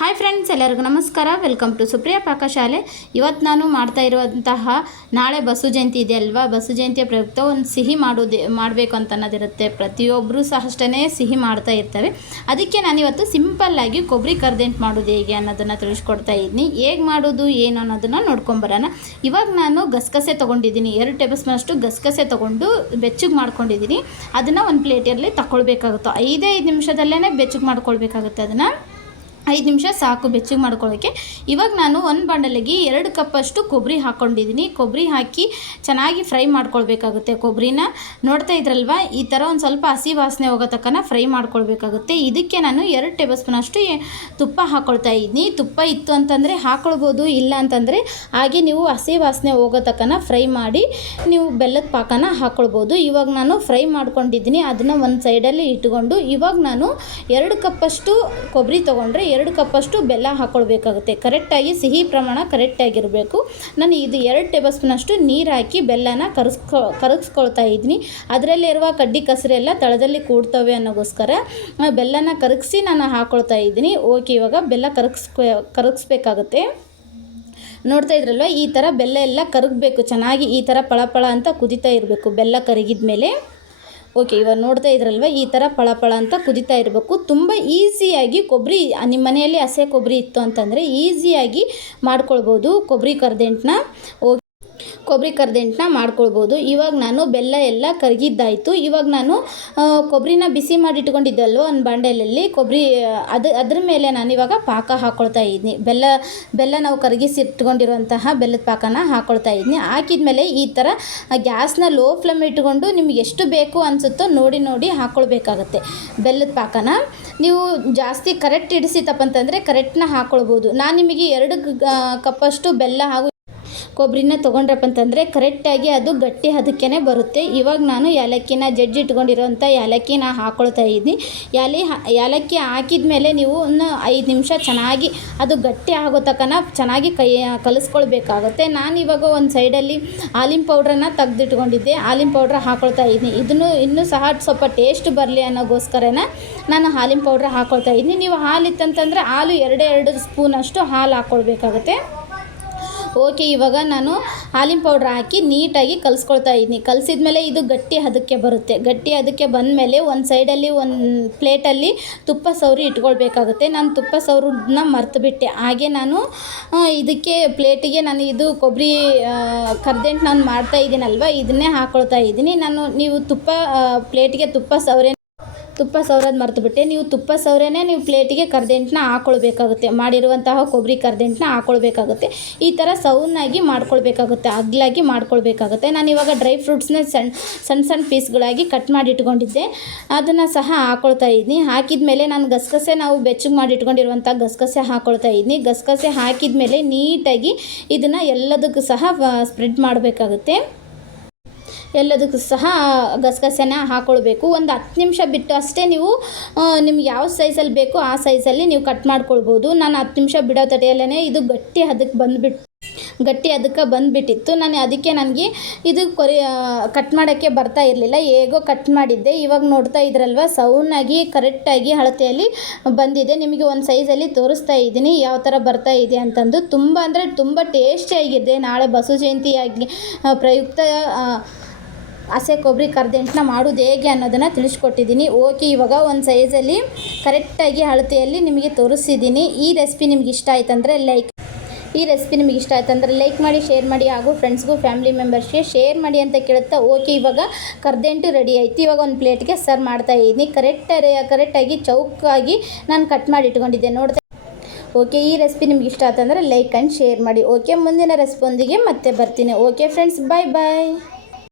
Hi friends ಎಲ್ಲರಿಗೂ ನಮಸ್ಕಾರ. Welcome to Supriya ಪಾಕಶಾಲೆ ಇವತ್ತು ನಾನು ಮಾಡ್ತಾ ಇರುವಂತಹ ನಾಳೆ ಬಸು ಜಯಂತಿ ಇದೆ ಅಲ್ವಾ? ಬಸು ಜಯಂತಿಯ ಪ್ರಯುಕ್ತ ಒಂದು ಸಿಹಿ ಮಾಡೋದು, ಮಾಡಬೇಕು ಅಂತ ಅನ್ನೋದಿರುತ್ತೆ. ಪ್ರತಿಯೊಬ್ಬರೂ ಸಹ ಅಷ್ಟೇ ಸಿಹಿ ಮಾಡ್ತಾ ಇರ್ತವೆ. ಅದಕ್ಕೆ ನಾನು ಇವತ್ತು ಸಿಂಪಲ್ಲಾಗಿ ಕೊಬ್ಬರಿ ಕರ್ದೆಂಟ್ ಮಾಡೋದು ಹೇಗೆ ಅನ್ನೋದನ್ನು ತಿಳಿಸ್ಕೊಡ್ತಾ ಇದ್ದೀನಿ ಹೇಗೆ ಮಾಡೋದು, ಏನು ಅನ್ನೋದನ್ನು ನೋಡ್ಕೊಂಬರೋಣ ಇವಾಗ ನಾನು ಗಸಗಸೆ ತೊಗೊಂಡಿದ್ದೀನಿ. ಎರಡು ಟೇಬಲ್ ಸ್ಪೂನಷ್ಟು ಗಸಗಸೆ ತೊಗೊಂಡು ಬೆಚ್ಚಗೆ ಮಾಡ್ಕೊಂಡಿದ್ದೀನಿ. ಅದನ್ನು ಒಂದು ಪ್ಲೇಟಲ್ಲಿ ತಗೊಳ್ಬೇಕಾಗುತ್ತೆ ಐದೈದು ನಿಮಿಷದಲ್ಲೇ ಬೆಚ್ಚಗೆ ಮಾಡ್ಕೊಳ್ಬೇಕಾಗುತ್ತೆ ಅದನ್ನು. ಐದು ನಿಮಿಷ ಸಾಕು ಬೆಚ್ಚಗೆ ಮಾಡ್ಕೊಳ್ಳೋಕ್ಕೆ ಇವಾಗ ನಾನು ಒಂದು ಬಾಂಡಲಿಗೆ ಎರಡು ಕಪ್ಪಷ್ಟು ಕೊಬ್ಬರಿ ಹಾಕ್ಕೊಂಡಿದ್ದೀನಿ. ಕೊಬ್ಬರಿ ಹಾಕಿ ಚೆನ್ನಾಗಿ ಫ್ರೈ ಮಾಡ್ಕೊಳ್ಬೇಕಾಗುತ್ತೆ ಕೊಬ್ಬರಿನ ನೋಡ್ತಾ ಇದ್ರಲ್ವ? ಈ ಥರ ಒಂದು ಸ್ವಲ್ಪ ಹಸಿ ವಾಸನೆ ಹೋಗೋ ತಕ್ಕನ ಫ್ರೈ ಮಾಡ್ಕೊಳ್ಬೇಕಾಗುತ್ತೆ. ಇದಕ್ಕೆ ನಾನು ಎರಡು ಟೇಬಲ್ ಸ್ಪೂನಷ್ಟು ತುಪ್ಪ ಹಾಕ್ಕೊಳ್ತಾ ಇದ್ದೀನಿ. ತುಪ್ಪ ಇತ್ತು ಅಂತಂದರೆ ಹಾಕ್ಕೊಳ್ಬೋದು ಇಲ್ಲ ಅಂತಂದರೆ ಹಾಗೆ ನೀವು ಹಸಿ ವಾಸನೆ ಹೋಗೋ ತಕ್ಕನ ಫ್ರೈ ಮಾಡಿ ನೀವು ಬೆಲ್ಲದ ಪಾಕನ ಹಾಕ್ಕೊಳ್ಬೋದು ಇವಾಗ ನಾನು ಫ್ರೈ ಮಾಡ್ಕೊಂಡಿದ್ದೀನಿ. ಅದನ್ನು ಒಂದು ಸೈಡಲ್ಲಿ ಇಟ್ಕೊಂಡು ಇವಾಗ ನಾನು ಎರಡು ಕಪ್ಪಷ್ಟು ಕೊಬ್ಬರಿ ತೊಗೊಂಡ್ರೆ ಎರಡು ಕಪ್ಪಷ್ಟು ಬೆಲ್ಲ ಹಾಕ್ಕೊಳ್ಬೇಕಾಗುತ್ತೆ ಕರೆಕ್ಟಾಗಿ ಸಿಹಿ ಪ್ರಮಾಣ ಕರೆಕ್ಟಾಗಿರಬೇಕು. ನಾನು ಇದು ಎರಡು ಟೇಬಲ್ ಸ್ಪೂನಷ್ಟು ನೀರು ಹಾಕಿ ಬೆಲ್ಲನ ಕರಗಿಸ್ಕೊ ಕರಗಿಸ್ಕೊಳ್ತಾ ಇದ್ದೀನಿ. ಅದರಲ್ಲಿರುವ ಕಡ್ಡಿ ಕಸರೆಲ್ಲ ತಳದಲ್ಲಿ ಕೂಡ್ತವೆ ಅನ್ನೋಗೋಸ್ಕರ ಬೆಲ್ಲನ ಕರಗಿಸಿ ನಾನು ಹಾಕ್ಕೊಳ್ತಾ ಇದ್ದೀನಿ. ಓಕೆ, ಇವಾಗ ಬೆಲ್ಲ ಕರಗಿಸ್ಕೊ, ಕರಗಿಸ್ಬೇಕಾಗುತ್ತೆ. ನೋಡ್ತಾ ಇದ್ರಲ್ವ, ಈ ಥರ ಬೆಲ್ಲ ಎಲ್ಲ ಕರಗಬೇಕು. ಚೆನ್ನಾಗಿ ಈ ಥರ ಪಳಪಳ ಅಂತ ಕುದಿತಾ ಇರಬೇಕು ಬೆಲ್ಲ ಕರಗಿದ ಮೇಲೆ ಓಕೆ ಇವಾಗ ನೋಡ್ತಾ ಇದ್ರಲ್ವ, ಈ ಥರ ಪಳ ಪಳ ಅಂತ ಕುದಿತಾ ಇರಬೇಕು. ತುಂಬ ಈಸಿಯಾಗಿ ಕೊಬ್ಬರಿ ನಿಮ್ಮ ಮನೆಯಲ್ಲಿ ಹಸೆ ಕೊಬ್ಬರಿ ಇತ್ತು ಅಂತಂದರೆ ಈಸಿಯಾಗಿ ಮಾಡ್ಕೊಳ್ಬೋದು ಕೊಬ್ಬರಿ ಕರ್ದೆಂಟನ್ನ ಓಕೆ ಕೊಬ್ಬರಿ ಕರ್ದೆಂಟನ್ನ ಮಾಡ್ಕೊಳ್ಬೋದು. ಇವಾಗ ನಾನು ಬೆಲ್ಲ ಎಲ್ಲ ಕರಗಿದ್ದಾಯಿತು. ಇವಾಗ ನಾನು ಕೊಬ್ಬರಿನ ಬಿಸಿ ಮಾಡಿ ಇಟ್ಕೊಂಡಿದ್ದಲ್ವ ಒಂದು ಬಾಂಡೆಲಲ್ಲಿ, ಕೊಬ್ಬರಿ ಅದು, ಅದ್ರ ಮೇಲೆ ನಾನು ಇವಾಗ ಪಾಕ ಹಾಕ್ಕೊಳ್ತಾ ಇದ್ದೀನಿ ಬೆಲ್ಲ ಬೆಲ್ಲ ನಾವು ಕರಗಿಸಿ ಇಟ್ಕೊಂಡಿರುವಂತಹ ಬೆಲ್ಲದ ಪಾಕನ ಹಾಕ್ಕೊಳ್ತಾ ಇದ್ದೀನಿ ಹಾಕಿದ್ಮೇಲೆ ಈ ಥರ ಗ್ಯಾಸ್ನ ಲೋ ಫ್ಲೇಮ್ ಇಟ್ಕೊಂಡು ನಿಮ್ಗೆ ಎಷ್ಟು ಬೇಕು ಅನಿಸುತ್ತೋ ನೋಡಿ ನೋಡಿ ಹಾಕ್ಕೊಳ್ಬೇಕಾಗತ್ತೆ ಬೆಲ್ಲದ ಪಾಕನ. ನೀವು ಜಾಸ್ತಿ ಕರೆಕ್ಟ್ ಇಡಿಸಿತಪ್ಪ ಅಂತಂದರೆ ಕರೆಕ್ಟ್ನ ಹಾಕ್ಕೊಳ್ಬೋದು ನಾನು ನಿಮಗೆ ಎರಡು ಕಪ್ಪಷ್ಟು ಬೆಲ್ಲ ಹಾಗೂ ಕೊಬ್ಬರಿನ ತೊಗೊಂಡ್ರಪ್ಪ ಅಂತಂದರೆ ಕರೆಕ್ಟಾಗಿ ಅದು ಗಟ್ಟಿ ಹದಕ್ಕೇ ಬರುತ್ತೆ. ಇವಾಗ ನಾನು ಏಲಕ್ಕಿನ ಜಡ್ಜ್ ಇಟ್ಕೊಂಡಿರೋಂಥ ಏಲಕ್ಕಿನ ಹಾಕ್ಕೊಳ್ತಾ ಇದ್ದೀನಿ. ಯಾಲಿ ಏಲಕ್ಕಿ ಹಾಕಿದ ಮೇಲೆ ನೀವು ಒಂದು ಐದು ನಿಮಿಷ ಚೆನ್ನಾಗಿ ಅದು ಗಟ್ಟಿ ಆಗೋ ತಕ್ಕನ ಚೆನ್ನಾಗಿ ಕೈ, ಕಲಿಸ್ಕೊಳ್ಬೇಕಾಗುತ್ತೆ. ನಾನು ಇವಾಗ ಒಂದು ಸೈಡಲ್ಲಿ ಹಾಲಿನ ಪೌಡ್ರನ್ನ ತೆಗ್ದಿಟ್ಕೊಂಡಿದ್ದೆ. ಹಾಲಿನ ಪೌಡ್ರ್ ಹಾಕ್ಕೊಳ್ತಾ ಇದ್ದೀನಿ. ಇದನ್ನು ಇನ್ನೂ ಸಹ ಸ್ವಲ್ಪ ಟೇಸ್ಟ್ ಬರಲಿ ಅನ್ನೋಗೋಸ್ಕರನ ನಾನು ಹಾಲಿನ ಪೌಡ್ರ್ ಹಾಕ್ಕೊಳ್ತಾ ಇದ್ದೀನಿ. ನೀವು ಹಾಲು ಇತ್ತಂತಂದರೆ ಹಾಲು ಎರಡೇ ಎರಡು ಸ್ಪೂನಷ್ಟು ಹಾಲು ಹಾಕ್ಕೊಳ್ಬೇಕಾಗುತ್ತೆ ಓಕೆ, ಇವಾಗ ನಾನು ಹಾಲಿನ ಪೌಡ್ರ್ ಹಾಕಿ ನೀಟಾಗಿ ಕಲಿಸ್ಕೊಳ್ತಾ ಇದ್ದೀನಿ. ಕಲಿಸಿದ್ಮೇಲೆ ಇದು ಗಟ್ಟಿ ಅದಕ್ಕೆ ಬರುತ್ತೆ. ಗಟ್ಟಿ ಅದಕ್ಕೆ ಬಂದ ಮೇಲೆ ಒಂದು ಸೈಡಲ್ಲಿ ಒಂದು ಪ್ಲೇಟಲ್ಲಿ ತುಪ್ಪ ಸೌರಿ ಇಟ್ಕೊಳ್ಬೇಕಾಗುತ್ತೆ. ನಾನು ತುಪ್ಪ ಸೌರನ್ನ ಮರ್ತುಬಿಟ್ಟೆ. ಹಾಗೆ ನಾನು ಇದಕ್ಕೆ ಪ್ಲೇಟಿಗೆ ನಾನು ಇದು ಕೊಬ್ಬರಿ ಕರ್ದೆಂಟು ನಾನು ಮಾಡ್ತಾ ಇದ್ದೀನಲ್ವ, ಇದನ್ನೇ ಹಾಕ್ಕೊಳ್ತಾ ಇದ್ದೀನಿ. ನಾನು ನೀವು ತುಪ್ಪ ಪ್ಲೇಟಿಗೆ ತುಪ್ಪ ಸವರೆ ತುಪ್ಪ ಸವರೋದು ಮರ್ತುಬಿಟ್ಟೆ ನೀವು ತುಪ್ಪ ಸವರೇನೆ ನೀವು ಪ್ಲೇಟಿಗೆ ಕರ್ದೆಂಟನ್ನ ಹಾಕ್ಕೊಳ್ಬೇಕಾಗುತ್ತೆ ಮಾಡಿರುವಂತಹ ಕೊಬ್ಬರಿ ಕರ್ದೆಂಟನ್ನ ಹಾಕ್ಕೊಳ್ಬೇಕಾಗುತ್ತೆ ಈ ಥರ ಸೌನ್ನಾಗಿ ಮಾಡ್ಕೊಳ್ಬೇಕಾಗುತ್ತೆ, ಅಗ್ಲಾಗಿ ಮಾಡ್ಕೊಳ್ಬೇಕಾಗುತ್ತೆ. ನಾನು ಇವಾಗ ಡ್ರೈ ಫ್ರೂಟ್ಸ್ನ ಸಣ್ಣ ಸಣ್ಣ ಸಣ್ಣ ಪೀಸ್ಗಳಾಗಿ ಕಟ್ ಮಾಡಿ ಇಟ್ಕೊಂಡಿದ್ದೆ ಅದನ್ನು ಸಹ ಹಾಕ್ಕೊಳ್ತಾ ಇದ್ದೀನಿ ಹಾಕಿದ ಮೇಲೆ ನಾನು ಗಸಗಸೆ ನಾವು ಬೆಚ್ಚಗೆ ಮಾಡಿ ಇಟ್ಕೊಂಡಿರುವಂಥ ಗಸಗಸೆ ಹಾಕ್ಕೊಳ್ತಾ ಇದ್ದೀನಿ ಗಸಗಸೆ ಹಾಕಿದ ಮೇಲೆ ನೀಟಾಗಿ ಇದನ್ನು ಎಲ್ಲದಕ್ಕೂ ಸಹ ಸ್ಪ್ರೆಡ್ ಮಾಡಬೇಕಾಗುತ್ತೆ. ಎಲ್ಲದಕ್ಕೂ ಸಹ ಗಸಗಸೆನ ಹಾಕ್ಕೊಳ್ಬೇಕು ಒಂದು ಹತ್ತು ನಿಮಿಷ ಬಿಟ್ಟು ಅಷ್ಟೇ ನೀವು ನಿಮ್ಗೆ ಯಾವ ಸೈಜಲ್ಲಿ ಬೇಕೋ ಆ ಸೈಜಲ್ಲಿ ನೀವು ಕಟ್ ಮಾಡ್ಕೊಳ್ಬೋದು. ನಾನು ಹತ್ತು ನಿಮಿಷ ಬಿಡೋ ತಡೆಯಲ್ಲೇ ಇದು ಗಟ್ಟಿ ಅದಕ್ಕೆ ಬಂದುಬಿಟ್ಟು ಗಟ್ಟಿ ಅದಕ್ಕೆ ಬಂದುಬಿಟ್ಟಿತ್ತು. ನಾನು ಅದಕ್ಕೆ ನನಗೆ ಇದು ಕೊರಿ ಕಟ್ ಮಾಡೋಕ್ಕೆ ಬರ್ತಾ ಇರಲಿಲ್ಲ. ಹೇಗೋ ಕಟ್ ಮಾಡಿದ್ದೆ. ಇವಾಗ ನೋಡ್ತಾ ಇದ್ರಲ್ವ, ಸೌನಾಗಿ, ಕರೆಕ್ಟಾಗಿ ಅಳತೆಯಲ್ಲಿ ಬಂದಿದೆ. ನಿಮಗೆ ಒಂದು ಸೈಜಲ್ಲಿ ತೋರಿಸ್ತಾ ಇದ್ದೀನಿ. ಯಾವ ಥರ ಬರ್ತಾ ಇದೆ ಅಂತಂದು. ತುಂಬ ಅಂದರೆ ತುಂಬ ಟೇಸ್ಟಿಯಾಗಿದೆ ನಾಳೆ ಬಸವ ಜಯಂತಿಯಾಗಿ ಪ್ರಯುಕ್ತ ಹಸೆ ಕೊಬ್ಬರಿ ಕರ್ದೆಂಟನ್ನ ಮಾಡೋದು ಹೇಗೆ ಅನ್ನೋದನ್ನು ತಿಳಿಸ್ಕೊಟ್ಟಿದ್ದೀನಿ. ಓಕೆ, ಇವಾಗ ಒಂದು ಸೈಜಲ್ಲಿ ಕರೆಕ್ಟಾಗಿ ಅಳತೆಯಲ್ಲಿ ನಿಮಗೆ ತೋರಿಸಿದ್ದೀನಿ ಈ ರೆಸಿಪಿ ನಿಮ್ಗೆ ಇಷ್ಟ ಆಯ್ತಂದರೆ ಲೈಕ್ ಈ ರೆಸಿಪಿ ನಿಮಗೆ ಇಷ್ಟ ಆಯ್ತಂದ್ರೆ ಲೈಕ್ ಮಾಡಿ ಶೇರ್ ಮಾಡಿ ಹಾಗೂ ಫ್ರೆಂಡ್ಸ್ಗೂ ಫ್ಯಾಮಿಲಿ ಮೆಂಬರ್ಸ್ಗೆ ಶೇರ್ ಮಾಡಿ ಅಂತ ಕೇಳುತ್ತಾ, ಓಕೆ, ಇವಾಗ ಕರ್ದೆಂಟು ರೆಡಿ ಆಯ್ತು. ಇವಾಗ ಒಂದು ಪ್ಲೇಟ್ಗೆ ಸರ್ವ್ ಮಾಡ್ತಾ ಇದ್ದೀನಿ. ಕರೆಕ್ಟ್ ಕರೆಕ್ಟಾಗಿ ಚೌಕಾಗಿ ನಾನು ಕಟ್ ಮಾಡಿ ಇಟ್ಕೊಂಡಿದ್ದೆ, ನೋಡ್ತಾ ಓಕೆ, ಈ ರೆಸಿಪಿ ನಿಮ್ಗೆ ಇಷ್ಟ ಆಯ್ತಂದ್ರೆ ಲೈಕ್ ಆ್ಯಂಡ್ ಶೇರ್ ಮಾಡಿ. ಓಕೆ, ಮುಂದಿನ ರೆಸಿಪಿಯೊಂದಿಗೆ ಮತ್ತೆ ಬರ್ತೀನಿ. ಓಕೆ ಫ್ರೆಂಡ್ಸ್ ಬಾಯ್ ಬಾಯ್